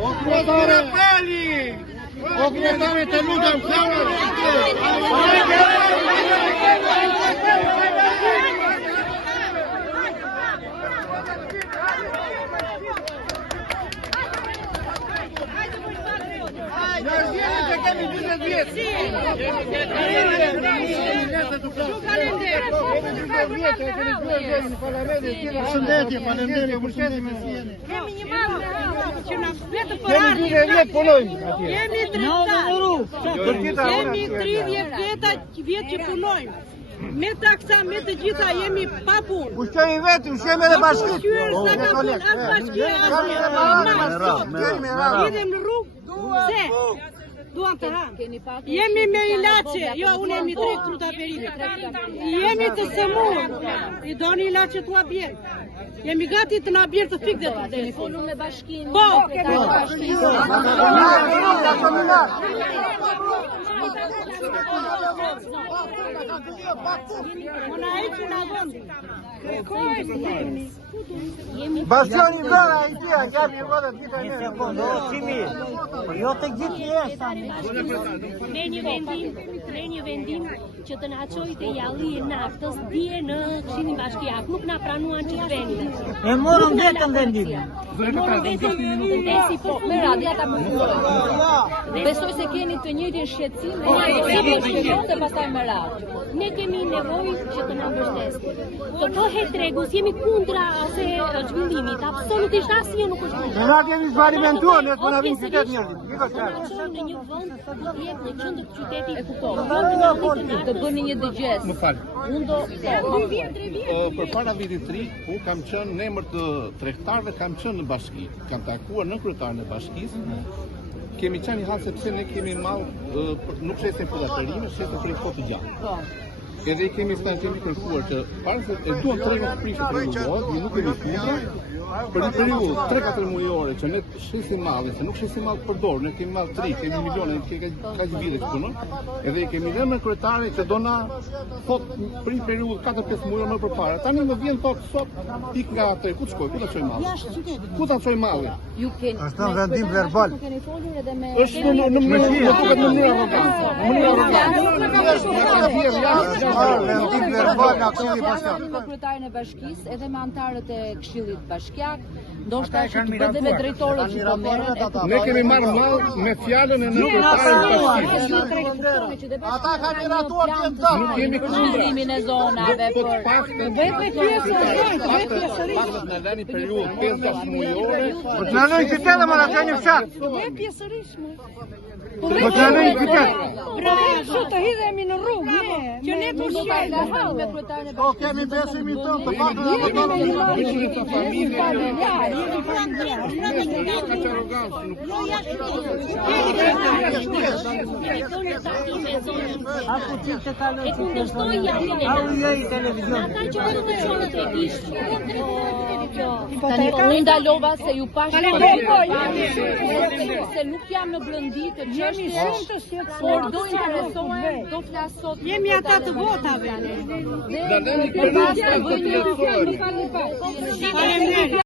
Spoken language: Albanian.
O kryetare të lutem, Jemi 30 vjet që punojmë. Me taksa, me të gjitha jemi pa punë. Ushqemi vetë, ushqemi edhe bashkit. Idem në rrugë, se duam të hamë. Jemi me ilaçe, jo, unë jemi drejt truta perimit. Jemi të sëmurë, i doni ilaçe tua bjerë. Jemi gati të na bjerë të fikë dhe të telefonu me bashkinë. Po! Bastioni vëra i tja, gjapi vëra gjitha një. Po jo të gjithë jeshtë. Me një vendim që të na çojë te jalli i naftës dje në Këshillin Bashkiak, nuk na pranuan që vendi. E morën vetëm vendim. Me radia ta besoj se keni të njëjtin shqetësim dhe pastaj me radhë. Ne kemi nevojë që të na mbështesni. Të bëhet tregus, jemi kundra ose zhvillimit, absolutisht asnjë nuk është kundra. Na kemi zbalimentuar, ne po na vin qytet njerëzit. Në një vend të jetë në qendër të qytetit e kupton. Të bëni një dëgjes. Më fal. Përpara vitit të ri, unë kam qenë në emër të tregtarëve, kam qenë në bashki, kam takuar në kryetarin e bashkisë. Kemi qenë një halë sepse ne kemi mall, nuk shesim për perime, shesim për kohë të gjatë. Edhe i kemi kërkuar që para se e duam tregu të prishë për rrugë, nuk kemi fundë. Për një periudhë 3-4 mujore që ne shesim mallin, se nuk shesim mall përdor, ne kemi mall 3, kemi milione, kaq vite që punon. Edhe i kemi lënë me kryetarin që do na thot për një periudhë 4-5 muaj më përpara. Tani më vjen thot sot pik nga atë, ku të shkoj, ku ta çoj mallin? Ku ta çoj mallin? Është në vendim verbal. Është në mënyrë arrogante. Vendim verbal nga Këshilli Bashkiak. Kryetarin e bashkisë edhe me antarët e Këshillit Bashkiak, ndoshta që të bëhet dhe me drejtorët që po merren. Ne kemi marrë mall me fjalën e kryetarit të bashkisë. Ata kanë miratuar tjetër. Nuk kemi kundra. E zonave për në lëni periudhë 5-6 mujore. Po të na lënë qytet ama na kanë fshat. Po të na lënë qytet. Pra, kështu të hidhemi në rrugë, që ne të shkojmë me kryetarin e Po kemi besimin tonë të paktën ato e kundërshtoi jallinë e naftës. Ata që do të çonë të kishë. Tani unë ndalova se ju pash se nuk jam në blëndi të çështjes, por do interesohem, do flas sot. Jemi ata të votave. Dhe